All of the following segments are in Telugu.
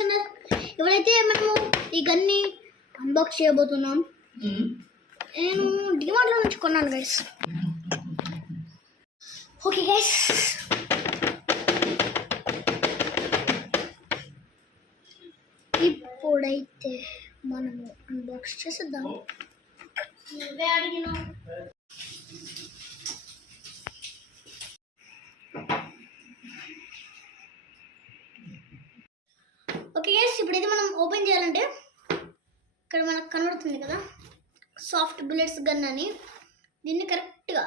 ఛానల్. ఎవరైతే మనము ఈ గన్ని అన్బాక్స్ చేయబోతున్నాం. నేను డిమార్ట్లో నుంచి కొన్నాను గైస్. ఓకే గైస్, ఇప్పుడైతే మనము అన్బాక్స్ చేసేద్దాం. నువ్వే అడిగినా. ఓకే గైస్, ఇప్పుడైతే మనం ఓపెన్ చేయాలంటే ఇక్కడ మనకు కనబడుతుంది కదా సాఫ్ట్ బుల్లెట్స్ గన్ అని. దీన్ని కరెక్ట్గా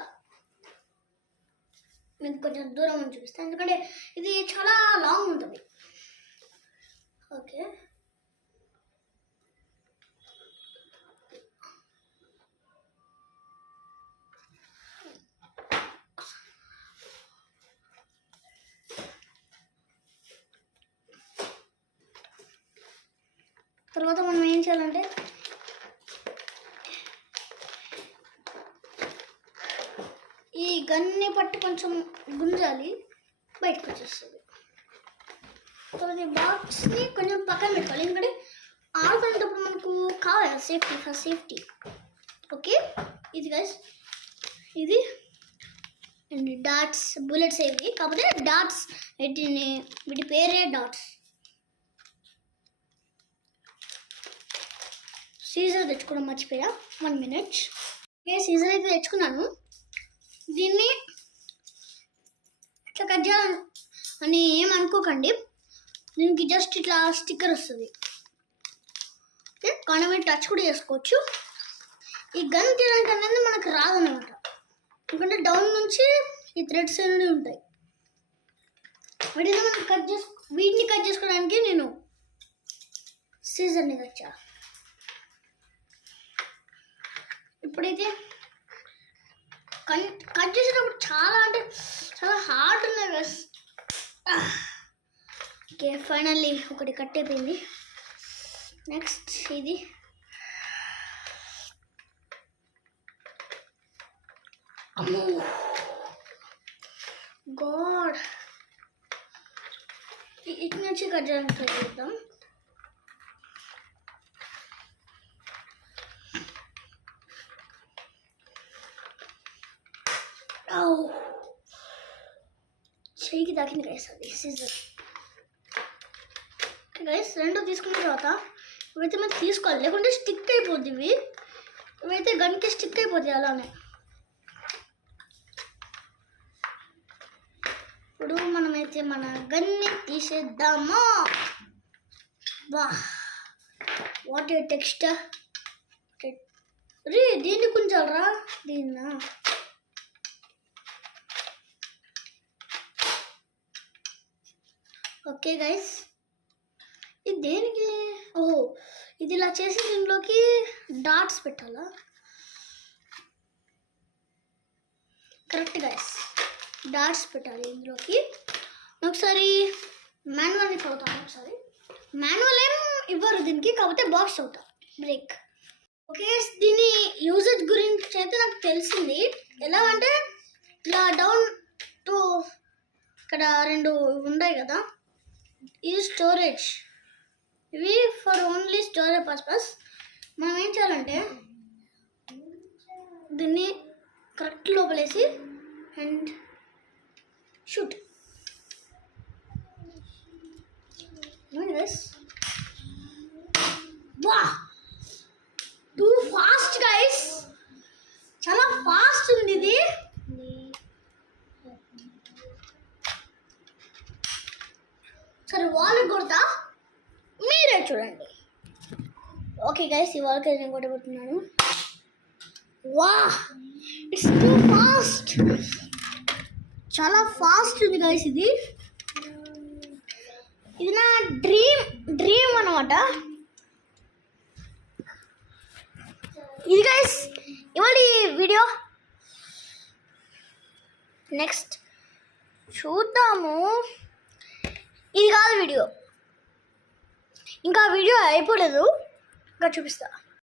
మీకు కొంచెం దూరం నుంచి చూపిస్తాను, ఎందుకంటే ఇది చాలా లాంగ్ ఉంటుంది. ఓకే, తర్వాత మనం ఏం చేయాలంటే ఈ గన్ని పట్టి కొంచెం గుంజాలి, బయటకు వచ్చేస్తుంది. తర్వాత ఈ బాక్స్ని కొంచెం పక్కన పెట్టుకోవాలి, ఎందుకంటే ఆడుకునేటప్పుడు మనకు కావాలి సేఫ్టీ, ఫర్ సేఫ్టీ. ఓకే, ఇది గైస్, ఇది అండ్ డాట్స్ బుల్లెట్స్ ఇవి, కాకపోతే డాట్స్ వీటి పేరే డాట్స్. సీజర్ తెచ్చుకోవడం మర్చిపోయా, 1 minute. ఓకే, సీజర్ అయితే తెచ్చుకున్నాను. దీన్ని ఇట్లా కట్ చేయాలని ఏమనుకోకండి, దీనికి జస్ట్ ఇట్లా స్టిక్కర్ వస్తుంది. ఓకే, కానీ మీరు టచ్ కూడా చేసుకోవచ్చు. ఈ గన్ తీయడానికి అనేది మనకు రాదన్నమాట, ఎందుకంటే డౌన్ నుంచి ఈ థ్రెడ్స్ అనేవి ఉంటాయి. వీటిని మనం వీటిని కట్ చేసుకోవడానికి నేను సీజర్ని తెచ్చా. ఇప్పుడైతే కట్ చేసేటప్పుడు చాలా అంటే చాలా హార్డ్ ఉన్నాయి కదా. ఓకే, ఫైనల్లీ ఒకటి కట్ అయిపోయింది. నెక్స్ట్ ఇది గాడ్, ఇటు నుంచి కట్ చేయడానికి ట్రై చేద్దాం. చెయ్యికి తాకింది గైస్ అది సీజర్. ఓకే గైస్, రెండు తీసుకున్న తర్వాత ఇవైతే మనం తీసుకోవాలి, లేకుంటే స్టిక్ అయిపోద్ది. ఇవైతే గన్కి స్టిక్ అయిపోతాయి అలానే. ఇప్పుడు మనమైతే మన గన్ని తీసేద్దామా. వా, వాట్ ఏ టెక్స్చర్ రీ. దీన్ని కొంచెంరా, దీన్నా ఓకే గైస్, ఇది దేనికి? ఓహో, ఇది ఇలా చేసి దీనిలోకి డాట్స్ పెట్టాలా? కరెక్ట్ గైస్, డాట్స్ పెట్టాలి ఇందులోకి. ఒకసారి మాన్యువల్ని చదువుతాను. ఒకసారి మాన్యువల్ ఏం ఇవ్వరు దీనికి, కాకపోతే బాక్స్ చదువుతా బ్రేక్. ఓకే, దీని యూజెస్ గురించి అయితే నాకు తెలిసింది. ఎలా అంటే ఇలా డౌన్ టు ఇక్కడ 2 ఉన్నాయి కదా, ఇది స్టోరేజ్. ఇవి ఫర్ ఓన్లీ స్టోరేజ్ పర్పస్. మనం ఏం చేయాలంటే దీన్ని కరెక్ట్ లోపలేసి అండ్ షూట్. వా, టూ ఫాస్ట్ గైస్, చాలా ఫాస్ట్ ఉంది ఇది. సరే వాళ్ళకి కొడతా, మీరే చూడండి. ఓకే గైస్, ఈ వాళ్ళకి నేను కొట్టబోతున్నాను. వా, ఇట్స్ టూ ఫాస్ట్, చాలా ఫాస్ట్ ఉంది గైస్. ఇది నా డ్రీమ్ అన్నమాట. ఇది గైస్ ఇవాళ వీడియో. నెక్స్ట్ చూద్దాము. ఇది కాదు వీడియో, ఇంకా వీడియో అయిపోలేదు, ఇంకా చూపిస్తా.